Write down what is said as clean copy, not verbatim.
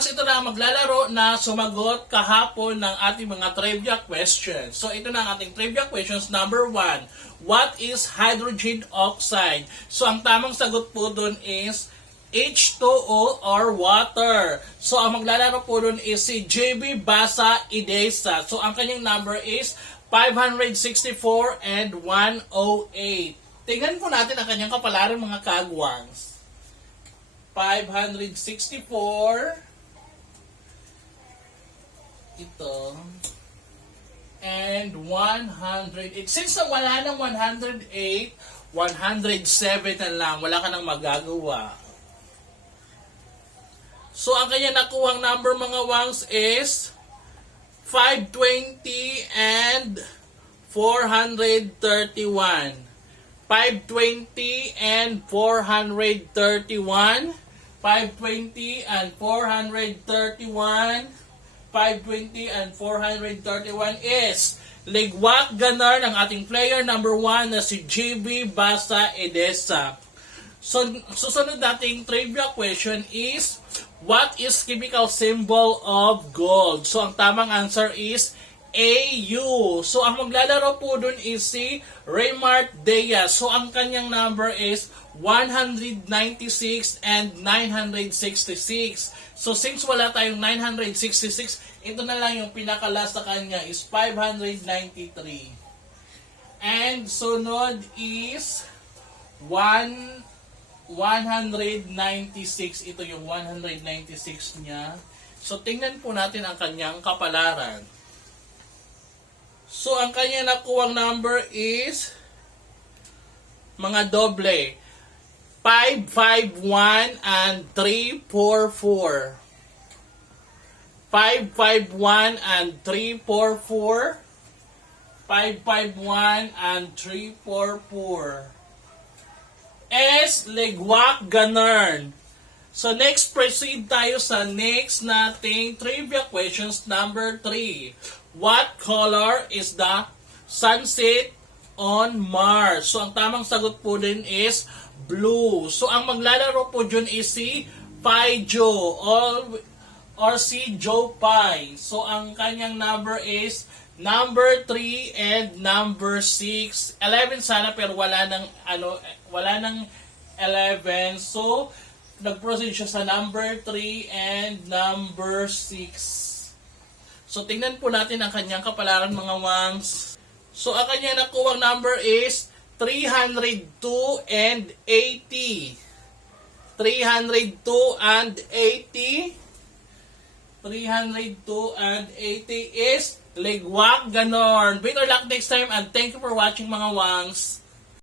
Wangs, ito na maglalaro na sumagot kahapon ng ating mga trivia questions. So ito na ang ating trivia questions. Number 1, what is hydrogen oxide? So ang tamang sagot po dun is H2O or water. So ang maglalaro po dun is si JB Basa Idesa. So ang kanyang number is 564 and 108. Tingnan po natin ang kanyang kapalaran mga kagwangs. 564 ito and 108. Since na wala ng 108, 107 na lang, wala ka nang magagawa. So ang kanya nakuhang number mga wangs is 520 and 431. 520 and 431. 520 and 431. 520 and 431 is ligwak ganar ng ating player number 1 na si JB Basa Edesa. So, susunod nating trivia question is, what is chemical symbol of gold? So, ang tamang answer is AU. So, ang maglalaro po dun is si Raymart Diaz. So, ang kanyang number is 196 and 966. So, since wala tayong 966, ito na lang yung pinaka-last sa kanya is 593. And sunod is 196. Ito yung 196 niya. So, tingnan po natin ang kanyang kapalaran. So, ang kanya nakuwang number is mga doble. 551 and 344. 551 and 344. 551 and 344. S. Ligwak Ganern. So, next proceed tayo sa next nating trivia questions number 3. What color is the sunset on Mars? So, ang tamang sagot po din is blue. So, ang maglalaro po dyan is si Pai Jo or si Joe Pai. So, ang kanyang number is number 3 and number 6. 11 sana pero wala nang 11. So, nag-proceed siya sa number 3 and number 6. So, tingnan po natin ang kanyang kapalaran mga wangs. So, ang kanyang nakuwang number is 302 and 80. 302 and 80. 302 and 80 is ligwak ganon. Better luck next time and thank you for watching mga wangs.